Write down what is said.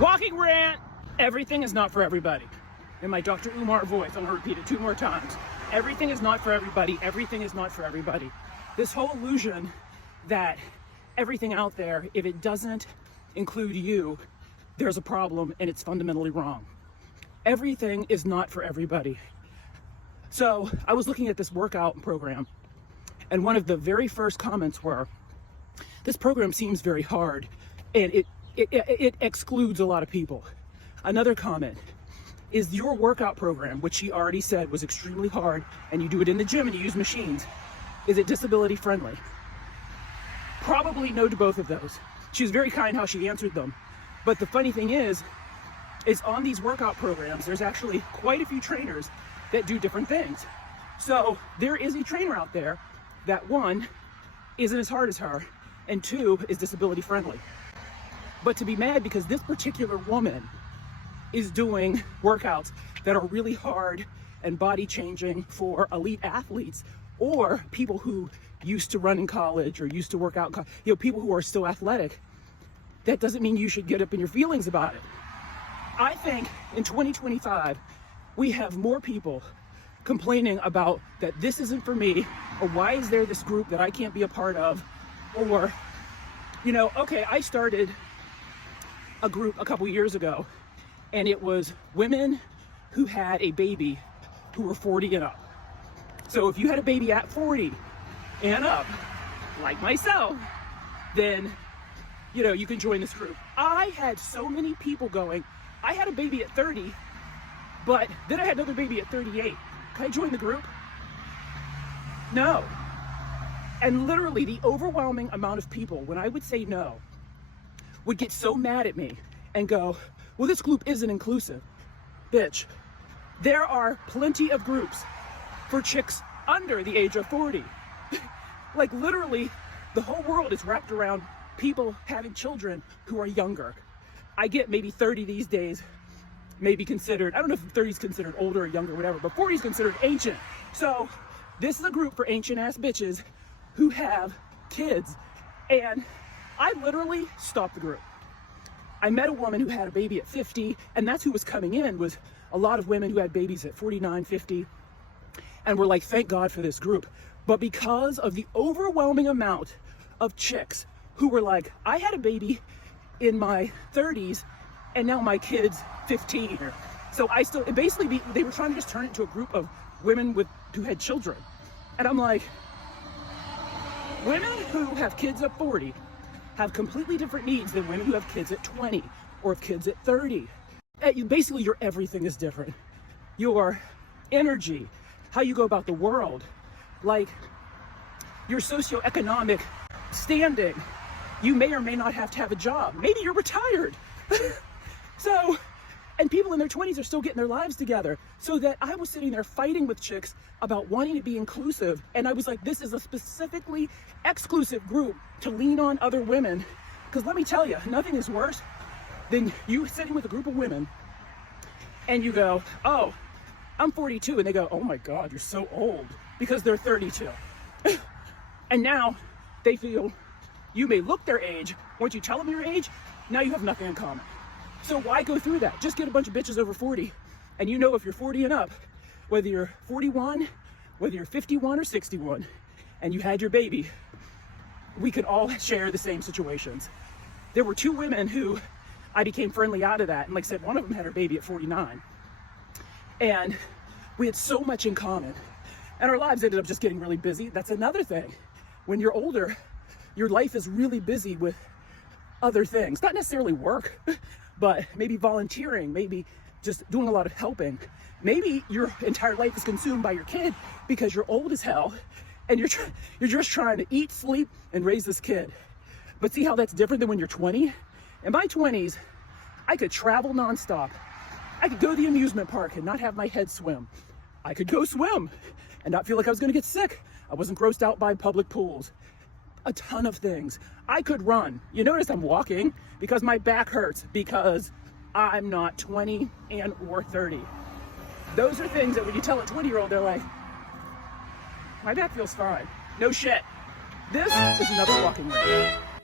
Walking rant. Everything is not for everybody. In my Dr. Umar voice, I'm gonna repeat it 2 more times. Everything is not for everybody. Everything is not for everybody. This whole illusion that everything out there, if it doesn't include you, there's a problem and it's fundamentally wrong. Everything is not for everybody. So I was looking at this workout program, and one of the very first comments were, this program seems very hard and it excludes a lot of people. Another comment is, your workout program, which she already said was extremely hard, and you do it in the gym and you use machines, is it disability friendly? Probably no to both of those. She was very kind how she answered them. But the funny thing is on these workout programs, there's actually quite a few trainers that do different things. So there is a trainer out there that, 1, isn't as hard as her, and 2, is disability friendly. But to be mad because this particular woman is doing workouts that are really hard and body changing for elite athletes, or people who used to run in college or used to work out, people who are still athletic, that doesn't mean you should get up in your feelings about it. I think in 2025, we have more people complaining about that this isn't for me, or why is there this group that I can't be a part of, or, okay, I started a group a couple years ago, and it was women who had a baby who were 40 and up. So if you had a baby at 40 and up, like myself, then, you can join this group. I had so many people going, I had a baby at 30, but then I had another baby at 38. Can I join the group? No. And literally the overwhelming amount of people, when I would say no, would get so mad at me and go, well, this group isn't inclusive. Bitch, there are plenty of groups for chicks under the age of 40. Like, literally, the whole world is wrapped around people having children who are younger. I get maybe 30 these days, maybe considered, I don't know if 30 is considered older or younger or whatever, but 40 is considered ancient. So this is a group for ancient ass bitches who have kids. And I literally stopped the group. I met a woman who had a baby at 50, and that's who was coming in, was a lot of women who had babies at 49, 50, and we're like, thank God for this group. But because of the overwhelming amount of chicks who were like, I had a baby in my 30s, and now my kid's 15. So I still, they were trying to just turn it into a group of women who had children. And I'm like, women who have kids at 40 have completely different needs than women who have kids at 20 or kids at 30. Basically, your everything is different. Your energy, how you go about the world, like your socioeconomic standing. You may or may not have to have a job. Maybe you're retired. So, and people in their 20s are still getting their lives together. So that I was sitting there fighting with chicks about wanting to be inclusive. And I was like, this is a specifically exclusive group to lean on other women. Because let me tell you, nothing is worse than you sitting with a group of women and you go, oh, I'm 42. And they go, oh my God, you're so old, because they're 32. And now they feel you may look their age. Once you tell them your age, now you have nothing in common. So why go through that? Just get a bunch of bitches over 40. And if you're 40 and up, whether you're 41, whether you're 51 or 61, and you had your baby, we could all share the same situations. There were 2 women who I became friendly out of that. And like I said, one of them had her baby at 49. And we had so much in common. And our lives ended up just getting really busy. That's another thing. When you're older, your life is really busy with other things. Not necessarily work, but maybe volunteering, maybe just doing a lot of helping. Maybe your entire life is consumed by your kid because you're old as hell and you're just trying to eat, sleep, and raise this kid. But see how that's different than when you're 20? In my 20s, I could travel nonstop. I could go to the amusement park and not have my head swim. I could go swim and not feel like I was gonna get sick. I wasn't grossed out by public pools. A ton of things. I could run. You notice I'm walking because my back hurts because I'm not 20 and or 30. Those are things that when you tell a 20-year-old, they're like, my back feels fine. No shit. This is another walking rant.